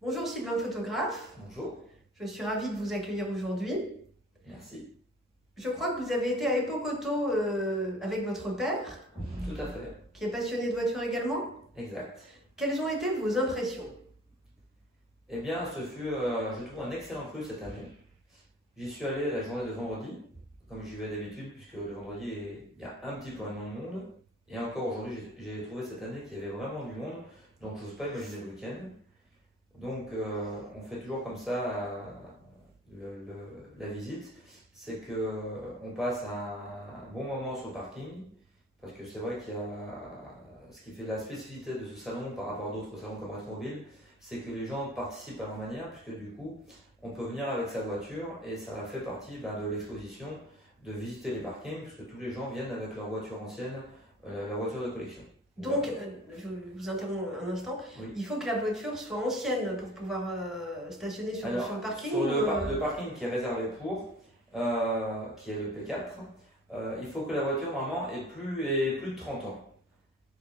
Bonjour Sylvain, photographe. Bonjour, Je suis ravie de vous accueillir aujourd'hui. merci. Je crois que vous avez été à Epoch-Auto avec votre père, Tout à fait, qui est passionné de voiture également. exact. Quelles ont été vos impressions? Eh bien, ce fut, je trouve, un excellent cru cette année. J'y suis allé la journée de vendredi, comme j'y vais d'habitude, puisque le vendredi, il y a un petit peu moins de monde. Et encore aujourd'hui, j'ai trouvé cette année qu'il y avait vraiment du monde, donc je n'ose pas imaginer le week-end. Donc, on fait toujours comme ça la visite. C'est qu'on passe un bon moment sur le parking, parce que c'est vrai qu'il y a ce qui fait la spécificité de ce salon par rapport à d'autres salons comme Retromobile, c'est que les gens participent à leur manière, puisque du coup, on peut venir avec sa voiture et ça fait partie de l'exposition de visiter les parkings, puisque tous les gens viennent avec leur voiture ancienne, leur voiture de collection. Donc, je vous interromps un instant, Oui. il faut que la voiture soit ancienne pour pouvoir stationner sur le parking. Sur le parking qui est réservé pour, qui est le P4, il faut que la voiture normalement ait plus de 30 ans.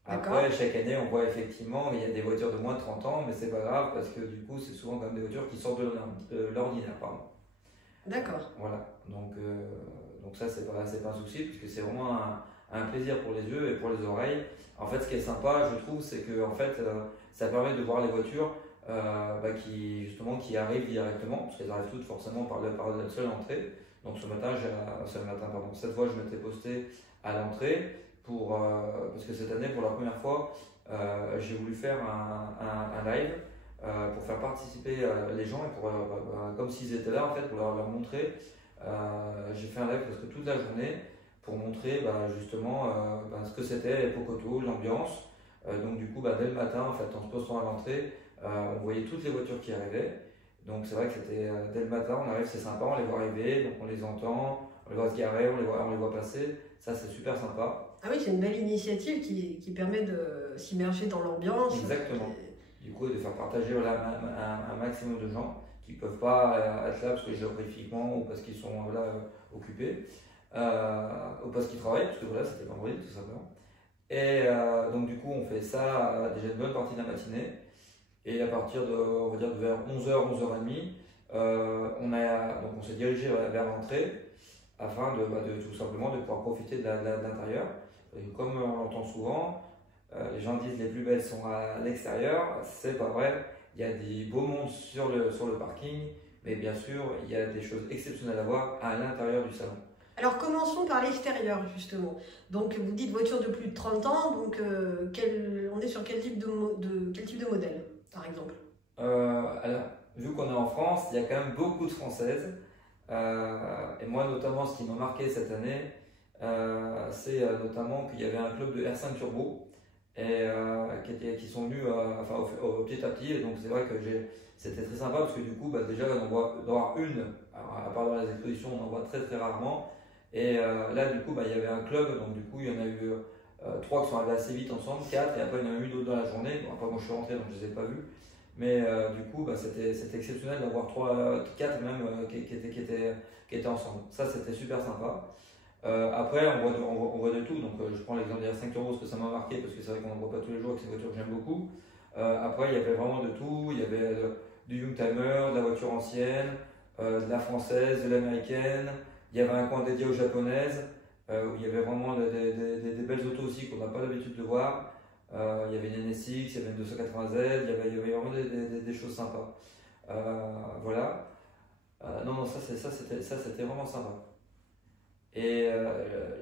Après, chaque année, on voit effectivement il y a des voitures de moins de 30 ans, mais c'est pas grave parce que du coup, c'est souvent quand même des voitures qui sortent de l'ordinaire. D'accord. Voilà, donc ça, c'est pas un souci puisque c'est vraiment un plaisir pour les yeux et pour les oreilles. En fait, ce qui est sympa, je trouve, c'est que en fait, ça permet de voir les voitures qui arrivent directement, parce qu'elles arrivent toutes forcément par la seule entrée. Donc cette fois, je m'étais posté à l'entrée parce que cette année, pour la première fois, j'ai voulu faire un live pour faire participer les gens et comme s'ils étaient là en fait, pour leur montrer. J'ai fait un live presque toute la journée pour montrer justement ce que c'était Epoch-Auto, l'ambiance. Donc du coup, dès le matin, en fait, en se postant à l'entrée, on voyait toutes les voitures qui arrivaient. Donc c'est vrai que c'était dès le matin, on arrive, c'est sympa, on les voit arriver, donc on les entend, on les voit se garer, on les voit passer. Ça, c'est super sympa. Ah oui, c'est une belle initiative qui permet de s'immerger dans l'ambiance. Exactement. Du coup, de faire partager un maximum de gens qui ne peuvent pas être là parce que géographiquement ou parce qu'ils sont occupés ou parce qu'ils travaillent, parce que voilà, c'était vendredi tout simplement. Et donc, du coup, on fait ça déjà une bonne partie de la matinée. Et à partir de, on va dire, vers 11h, 11h30, on s'est dirigé vers l'entrée afin de tout simplement de pouvoir profiter de l'intérieur. Comme on l'entend souvent, les gens disent les plus belles sont à l'extérieur, c'est pas vrai. Il y a des beaux mondes sur le parking, mais bien sûr, il y a des choses exceptionnelles à voir à l'intérieur du salon. Alors commençons par l'extérieur justement. Donc vous dites voiture de plus de 30 ans, donc on est sur quel type de modèle par exemple? Alors, vu qu'on est en France, il y a quand même beaucoup de Françaises. Et moi notamment, ce qui m'a marqué cette année, c'est notamment qu'il y avait un club de R5 Turbo et qui sont venus au petit à petit. Et donc c'est vrai que c'était très sympa parce que du coup, déjà, on en voit d'avoir une, alors, à part dans les expositions, on en voit très très rarement. Et là, du coup, il y avait un club, donc du coup, il y en a eu trois qui sont arrivés assez vite ensemble, quatre, et après, il y en a eu d'autres dans la journée. Bon, après, moi, je suis rentré, donc je ne les ai pas vus. Mais du coup, c'était exceptionnel d'avoir quatre même qui étaient ensemble. Ça, c'était super sympa. Après, on voit de tout. Donc, je prends l'exemple des R5 Turbo parce que ça m'a marqué, parce que c'est vrai qu'on n'en voit pas tous les jours et que c'est une voiture que j'aime beaucoup. Après, il y avait vraiment de tout. Il y avait du Youngtimer, de la voiture ancienne, de la française, de l'américaine. Il y avait un coin dédié aux japonaises, où il y avait vraiment des belles autos aussi qu'on n'a pas l'habitude de voir. Il y avait une NSX, il y avait une 280Z, il y avait vraiment des choses sympas. Voilà. Non, ça c'était vraiment sympa. Et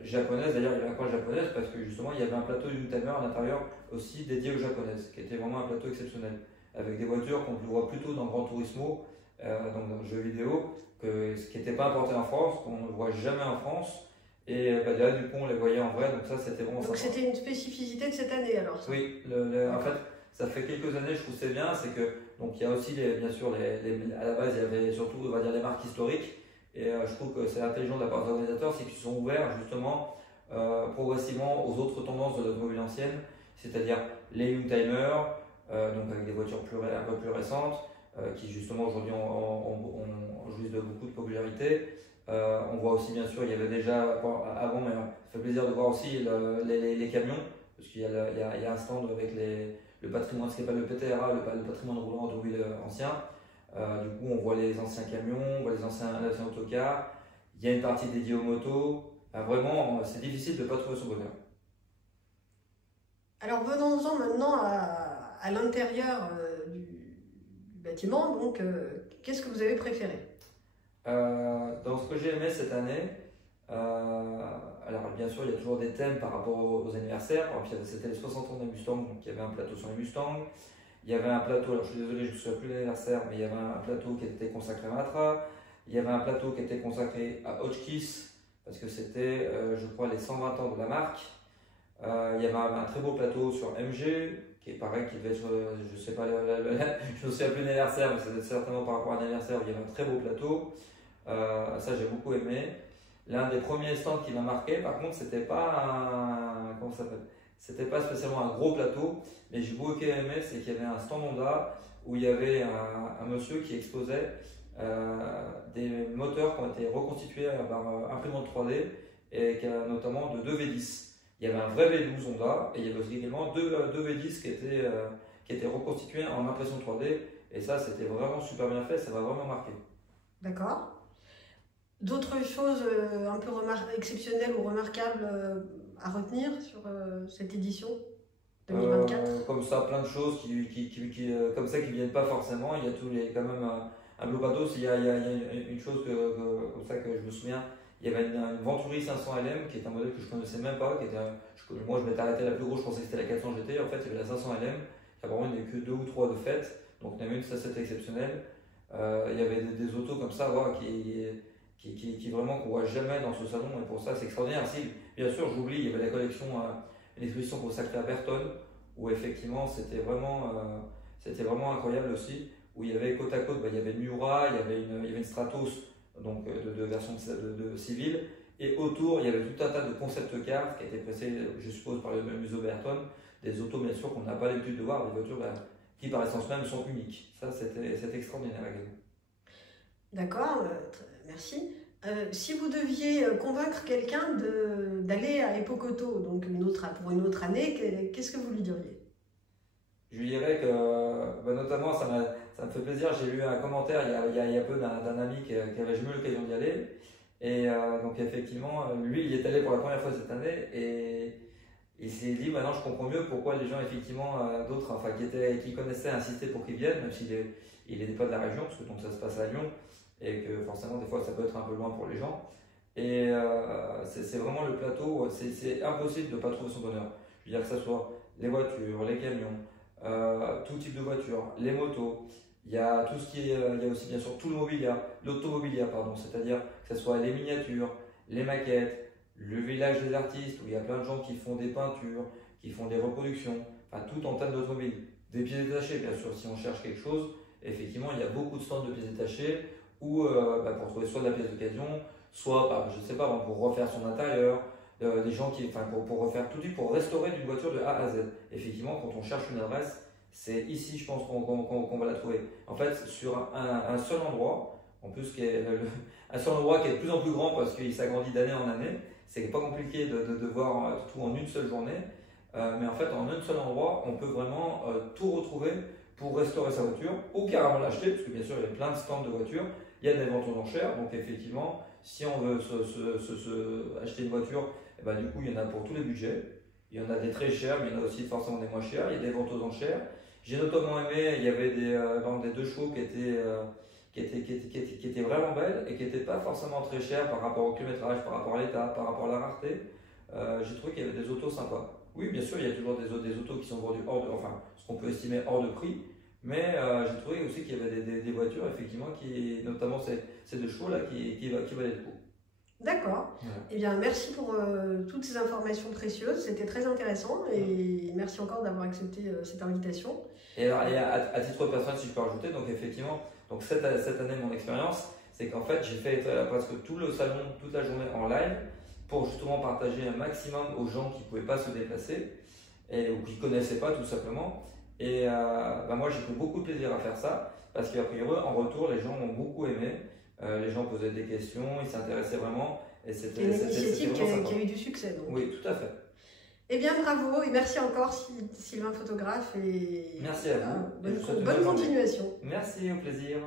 japonaise, d'ailleurs, il y avait un coin japonaise parce que justement, il y avait un plateau Youngtimer à l'intérieur aussi dédié aux japonaises, qui était vraiment un plateau exceptionnel, avec des voitures qu'on voit plutôt dans Gran Turismo, donc dans le jeu vidéo, ce qui n'était pas importé en France, qu'on ne voit jamais en France. Et là, du coup, on les voyait en vrai, donc ça, c'était vraiment sympa. Donc c'était une spécificité de cette année alors ça. Oui, en fait, ça fait quelques années, je trouve c'est bien, c'est que, donc il y a aussi, bien sûr, à la base, il y avait surtout, on va dire, les marques historiques. Et je trouve que c'est intelligent de la part des organisateurs, c'est qu'ils sont ouverts justement progressivement aux autres tendances de l'automobile ancienne, c'est-à-dire les Youngtimer, donc avec des voitures un peu plus récentes, qui justement aujourd'hui ont jouissent de beaucoup de popularité. On voit aussi bien sûr, il y avait déjà avant, mais ça fait plaisir de voir aussi les camions, parce qu'il y a un stand avec le le patrimoine, ce qu'on appelle le PTRA, le patrimoine roulant automobile ancien. Du coup, on voit les anciens camions, on voit les anciens autocars. Il y a une partie dédiée aux motos. Vraiment, c'est difficile de ne pas trouver son bonheur. Alors venons-en maintenant à l'intérieur du bâtiment. Donc, qu'est-ce que vous avez préféré? Dans ce que j'ai aimé cette année, alors bien sûr il y a toujours des thèmes par rapport aux anniversaires. Par exemple, c'était les 60 ans des Mustangs, donc il y avait un plateau sur les Mustangs. Il y avait un plateau, alors je suis désolé, je ne me souviens plus de l'anniversaire, mais il y avait un plateau qui était consacré à Matra. Il y avait un plateau qui était consacré à Hotchkiss, parce que c'était, je crois, les 120 ans de la marque. Il y avait un très beau plateau sur MG, qui est pareil, qui devait être, je ne sais pas, je ne me souviens plus de l'anniversaire, mais c'était certainement par rapport à un anniversaire où il y avait un très beau plateau. Ça, j'ai beaucoup aimé. L'un des premiers stands qui m'a marqué, par contre, c'était pas un, comment ça s'appelle? C'était pas spécialement un gros plateau, mais j'ai beaucoup aimé, c'est qu'il y avait un stand Honda où il y avait un monsieur qui exposait des moteurs qui ont été reconstitués par imprimante 3D et qui a notamment de 2 V10. Il y avait un vrai V12 Honda et il y avait aussi également deux V10 qui étaient reconstitués en impression 3D et ça c'était vraiment super bien fait, ça m'a vraiment marqué. D'accord. D'autres choses un peu exceptionnelles ou remarquables à retenir sur cette édition 2024? Comme ça, plein de choses comme ça qui viennent pas forcément. Il y a quand même un beau bateau. Il y a une chose comme ça que je me souviens. Il y avait une Venturi 500 LM qui est un modèle que je connaissais même pas. Moi, je m'étais arrêté à la plus grosse, je pensais que c'était la 400 GT. En fait, il y avait la 500 LM qui apparemment il n'y avait que 2 ou 3 de fait. Donc, il y en avait une, ça c'était exceptionnel. Il y avait des autos comme ça voilà, qui vraiment qu'on voit jamais dans ce salon et pour ça c'est extraordinaire. Si, bien sûr, j'oublie, il y avait la collection, une exposition consacrée à Berton où effectivement c'était vraiment incroyable aussi, où il y avait côte à côte, il y avait une Miura, il y avait une Stratos donc de version de civile et autour il y avait tout un tas de concept cars qui étaient pressés, je suppose, par le museau Berton, des autos bien sûr qu'on n'a pas l'habitude de voir, des voitures qui par essence même sont uniques. Ça c'était extraordinaire également. D'accord, merci. Si vous deviez convaincre quelqu'un d'aller à Epoch-Auto, donc pour une autre année, qu'est-ce que vous lui diriez? Je lui dirais que, notamment, ça me fait plaisir, j'ai lu un commentaire il y a peu d'un ami qui avait jamais eu l'occasion d'y aller. Et donc effectivement, lui, il est allé pour la première fois cette année et il s'est dit, maintenant je comprends mieux pourquoi les gens, effectivement, d'autres, enfin, qui connaissaient insistaient pour qu'ils viennent, même s'il n'était pas de la région, parce que donc ça se passe à Lyon et que forcément des fois ça peut être un peu loin pour les gens. Et c'est vraiment le plateau, c'est impossible de ne pas trouver son bonheur. Je veux dire que ce soit les voitures, les camions, tout type de voitures, les motos, il y a tout ce qui est, il y a aussi bien sûr tout le mobilier, l'automobilier pardon, c'est-à-dire que ce soit les miniatures, les maquettes, le village des artistes où il y a plein de gens qui font des peintures, qui font des reproductions, enfin tout en termes d'automobile. Des pièces détachées bien sûr, si on cherche quelque chose, effectivement il y a beaucoup de stands de pièces détachées ou pour trouver soit de la pièce d'occasion, soit je sais pas, pour refaire son intérieur, des gens pour refaire tout de suite, pour restaurer une voiture de A à Z. Effectivement, quand on cherche une adresse, c'est ici, je pense, qu'on va la trouver. En fait, sur un seul endroit, en plus, un seul endroit qui est de plus en plus grand parce qu'il s'agrandit d'année en année, c'est pas compliqué de voir tout en une seule journée. Mais en fait, en un seul endroit, on peut vraiment tout retrouver pour restaurer sa voiture ou carrément l'acheter, parce que bien sûr, il y a plein de stands de voitures. Il y a des ventes aux enchères, donc effectivement, si on veut acheter une voiture, du coup, il y en a pour tous les budgets. Il y en a des très chers, mais il y en a aussi forcément des moins chers. Il y a des ventes aux enchères. J'ai notamment aimé, il y avait des 2 chevaux qui étaient vraiment belles et qui n'étaient pas forcément très chères par rapport au kilométrage, par rapport à l'état, par rapport à la rareté. J'ai trouvé qu'il y avait des autos sympas. Oui, bien sûr, il y a toujours des autos qui sont vendues ce qu'on peut estimer hors de prix. Mais j'ai trouvé aussi qu'il y avait des voitures, effectivement, notamment ces 2 chevaux-là, qui valaient le coup. D'accord. Voilà. Eh bien, merci pour toutes ces informations précieuses. C'était très intéressant et merci encore d'avoir accepté cette invitation. Et alors, à titre personnel, si je peux rajouter, donc effectivement, donc cette année, mon expérience, c'est qu'en fait, j'ai fait presque tout le salon, toute la journée en live pour justement partager un maximum aux gens qui ne pouvaient pas se déplacer ou qui ne connaissaient pas tout simplement. Et moi, j'ai pris beaucoup de plaisir à faire ça parce qu'à priori, en retour, les gens m'ont beaucoup aimé. Les gens posaient des questions, ils s'intéressaient vraiment. Et c'était une initiative qui a eu du succès. Donc. Oui, tout à fait. Eh bien, bravo et merci encore Sylvain photographe et Merci à vous. bonne continuation. Merci, au plaisir.